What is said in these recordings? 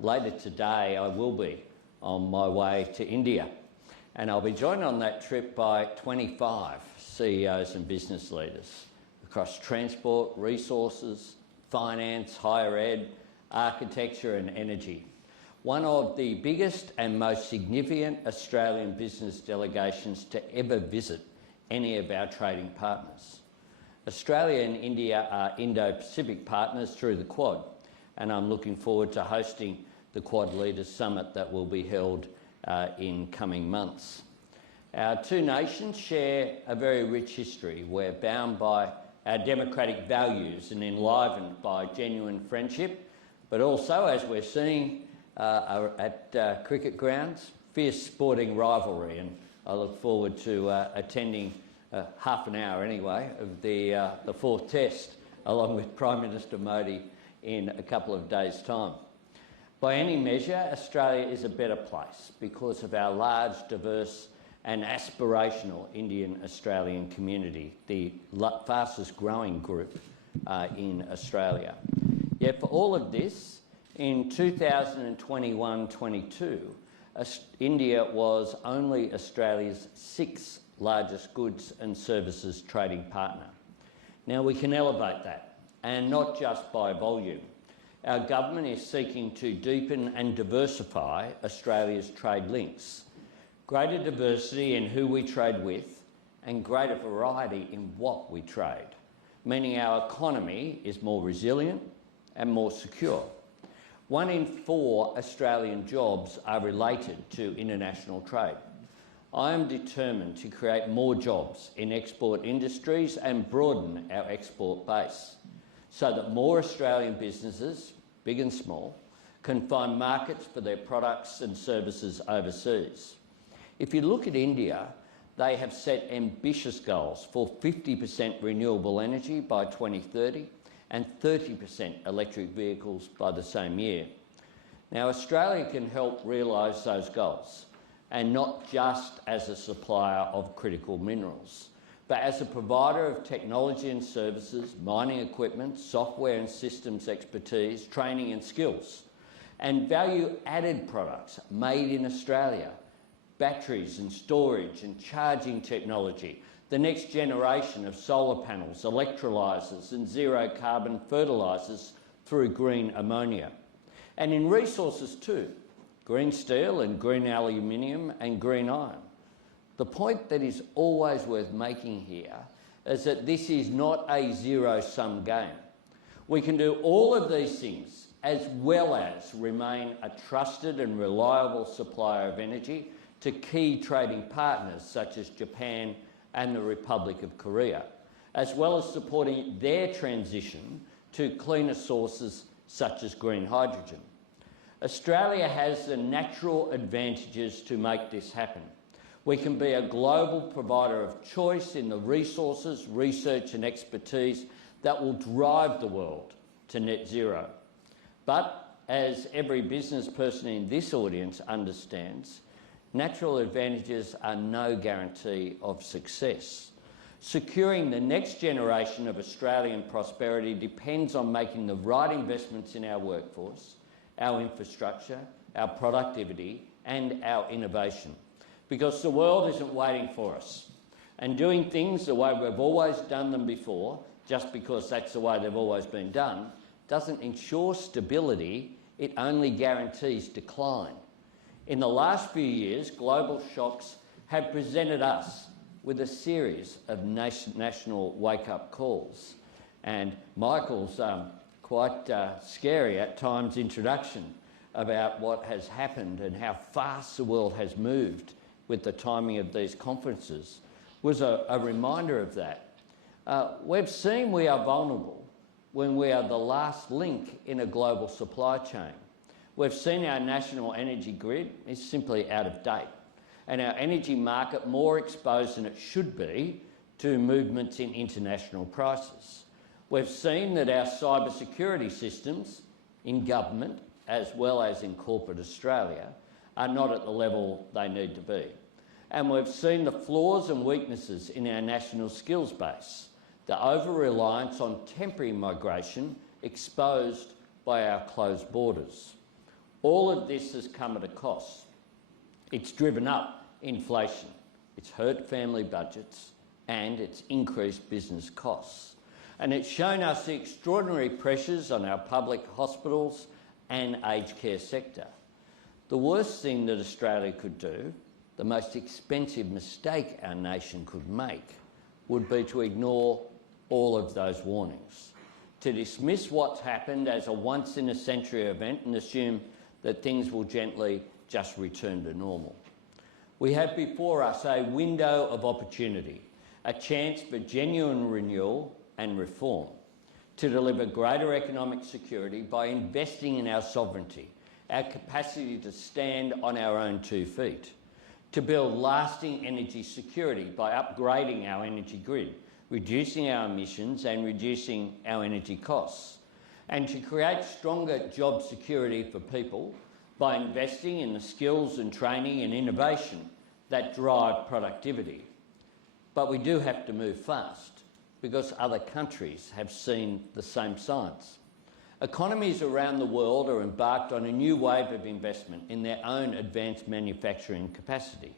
Later today, I will be on my way to India, and I'll be joined on that trip by 25 CEOs and business leaders across transport, resources, finance, higher ed, architecture and energy. One of the biggest and most significant Australian business delegations to ever visit any of our trading partners. Australia and India are Indo-Pacific partners through the Quad, and I'm looking forward to hosting the Quad Leaders Summit that will be held in coming months. Our two nations share a very rich history. We're bound by our democratic values and enlivened by genuine friendship, but also, as we're seeing at cricket grounds, fierce sporting rivalry, and I look forward to attending half an hour anyway of the fourth test along with Prime Minister Modi in a couple of days' time. By any measure, Australia is a better place because of our large, diverse and aspirational Indian-Australian community, the fastest growing group in Australia. Yet for all of this, in 2021-22, India was only Australia's sixth largest goods and services trading partner. Now we can elevate that, and not just by volume. Our government is seeking to deepen and diversify Australia's trade links, greater diversity in who we trade with, and greater variety in what we trade, meaning our economy is more resilient and more secure. 1 in 4 Australian jobs are related to international trade. I am determined to create more jobs in export industries and broaden our export base so that more Australian businesses, big and small, can find markets for their products and services overseas. If you look at India, they have set ambitious goals for 50% renewable energy by 2030 and 30% electric vehicles by the same year. Now, Australia can help realise those goals, and not just as a supplier of critical minerals, but as a provider of technology and services, mining equipment, software and systems expertise, training and skills, and value-added products made in Australia, batteries and storage and charging technology, the next generation of solar panels, electrolysers and zero-carbon fertilisers through green ammonia. And in resources too, green steel and green aluminium and green iron. The point that is always worth making here is that this is not a zero-sum game. We can do all of these things as well as remain a trusted and reliable supplier of energy to key trading partners such as Japan and the Republic of Korea, as well as supporting their transition to cleaner sources such as green hydrogen. Australia has the natural advantages to make this happen. We can be a global provider of choice in the resources, research and expertise that will drive the world to net zero. But as every business person in this audience understands, natural advantages are no guarantee of success. Securing the next generation of Australian prosperity depends on making the right investments in our workforce, our infrastructure, our productivity and our innovation. Because the world isn't waiting for us. And doing things the way we've always done them before, just because that's the way they've always been done, doesn't ensure stability, it only guarantees decline. In the last few years, global shocks have presented us with a series of national wake-up calls. And Michael's quite scary at times introduction about what has happened and how fast the world has moved with the timing of these conferences was a reminder of that. We've seen we are vulnerable when we are the last link in a global supply chain. We've seen our national energy grid is simply out of date and our energy market more exposed than it should be to movements in international prices. We've seen that our cybersecurity systems in government, as well as in corporate Australia, are not at the level they need to be. And we've seen the flaws and weaknesses in our national skills base, the over-reliance on temporary migration exposed by our closed borders. All of this has come at a cost. It's driven up inflation, it's hurt family budgets, and it's increased business costs. And it's shown us the extraordinary pressures on our public hospitals and aged care sector. The worst thing that Australia could do, the most expensive mistake our nation could make, would be to ignore all of those warnings, to dismiss what's happened as a once-in-a-century event and assume that things will gently just return to normal. We have before us a window of opportunity, a chance for genuine renewal and reform, to deliver greater economic security by investing in our sovereignty, our capacity to stand on our own 2 feet, to build lasting energy security by upgrading our energy grid, reducing our emissions and reducing our energy costs, and to create stronger job security for people by investing in the skills and training and innovation that drive productivity. But we do have to move fast because other countries have seen the same signs. Economies around the world are embarked on a new wave of investment in their own advanced manufacturing capacity,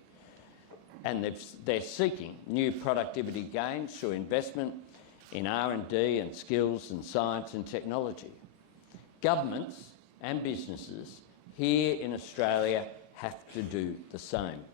and they're seeking new productivity gains through investment in R&D and skills and science and technology. Governments and businesses here in Australia have to do the same.